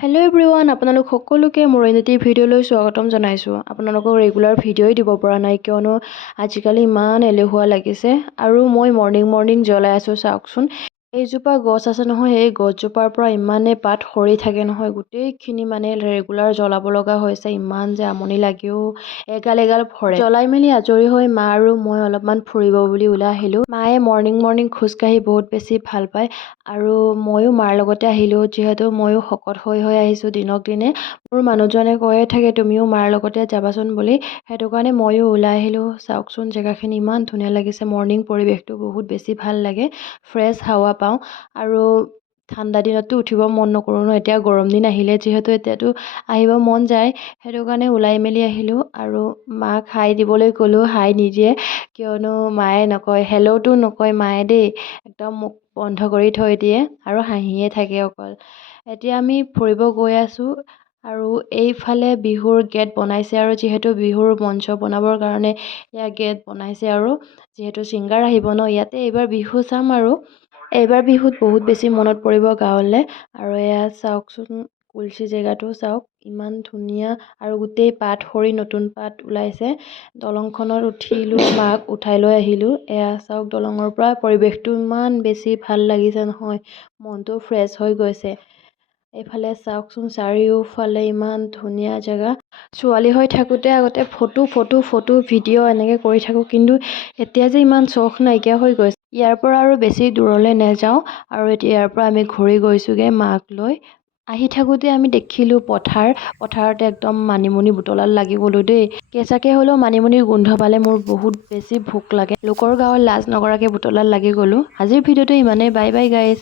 Hello' everyone, আপোনালোক সকলোকে মোৰ এটি ভিডিঅ'লৈ স্বাগতম জনাইছোঁ। আপোনালোকক ৰেগুলাৰ ভিডিঅ'ই দিব পৰা নাই কিয়নো আজিকালি ইমান এলেহুৱা লাগিছে। আৰু মই মৰ্ণিং জ্বলাই আছোঁ চাওকচোন। এইজোপা গছ আছে নহয়, এই গছজোপাৰ পৰা ইমানে পাত সৰি থাকে নহয়, গোটেইখিনি মানে ৰেগুলাৰ জ্বলাব লগা হৈছে। ইমান যে আমনি লাগেও, এগাল ফৰে। জ্বলাই মেলি আজৰি হৈ মা আৰু মই অলপমান ফুৰিব বুলি ওলাই আহিলোঁ। মায়ে মৰ্ণিং খোজকাঢ়ি বহুত বেছি ভাল পায় আৰু ময়ো মাৰ লগতে আহিলোঁ, যিহেতু ময়ো শকত হৈ আহিছোঁ দিনক দিনে। মোৰ মানুহজনে কৈয়ে থাকে তুমিও মাৰ লগতে যাবাচোন বুলি, সেইটো কাৰণে ময়ো ওলাই আহিলোঁ। চাওকচোন জেগাখিনি ইমান ধুনীয়া লাগিছে, মৰ্ণিং পৰিৱেশটো বহুত বেছি ভাল লাগে, ফ্ৰেছ হাৱা পাওঁ। আৰু ঠাণ্ডা দিনততো উঠিব মন নকৰোঁ ন, এতিয়া গৰম দিন আহিলে যিহেতু এতিয়াতো আহিব মন যায়, সেইটো কাৰণে ওলাই মেলি আহিলোঁ। আৰু মাক হাই দিবলৈ ক'লোঁ, হাই নিদিয়ে কিয়নো মায়ে নকয়, হেল্ল'টো নকয় মায়ে দেই, একদম মুখ বন্ধ কৰি থৈ দিয়ে আৰু হাঁহিয়ে থাকে অকল। এতিয়া আমি ফুৰিব গৈ আছোঁ আৰু এইফালে বিহুৰ গেট বনাইছে, আৰু যিহেতু বিহুৰ মঞ্চ বনাবৰ কাৰণে ইয়াত গেট বনাইছে, আৰু যিহেতু ছিংগাৰ আহিব ন, ইয়াতে এইবাৰ বিহু চাম। আৰু এইবাৰ বিহুত বহুত বেছি মনত পৰিব গাঁৱলৈ। আৰু এয়া চাওকচোন কুলচি জেগাটো চাওক, ইমান ধুনীয়া আৰু গোটেই পাত সৰি নতুন পাত ওলাইছে। দলংখনত উঠিলোঁ, মাক উঠাই লৈ আহিলোঁ। এয়া চাওক দলঙৰ পৰা পৰিৱেশটো ইমান বেছি ভাল লাগিছে নহয়, মনটো ফ্ৰেছ হৈ গৈছে। এইফালে চাওকচোন চাৰিওফালে ইমান ধুনীয়া জেগা। ছোৱালী হৈ থাকোঁতে আগতে ফটো ভিডিঅ' এনেকৈ কৰি থাকোঁ, কিন্তু এতিয়া যে ইমান চখ নাইকিয়া হৈ গৈছে। ইয়াৰ পৰা আৰু বেছি দূৰলৈ নাযাওঁ, আৰু এতিয়া ইয়াৰ পৰা আমি ঘূৰি গৈছোঁগৈ মাক লৈ। আহি থাকোঁতে আমি দেখিলোঁ পথাৰতে একদম মানিমুনি বুটলাত লাগি গ'লোঁ দেই। কেঁচাকৈ হ'লেও মানিমুনিৰ গোন্ধ পালে মোৰ বহুত বেছি ভোক লাগে। লোকৰ গাঁৱত লাজ নকৰাকৈ বুটলাত লাগি গ'লোঁ। আজিৰ ভিডিঅ'টো ইমানেই, বাই বাই গাইজ।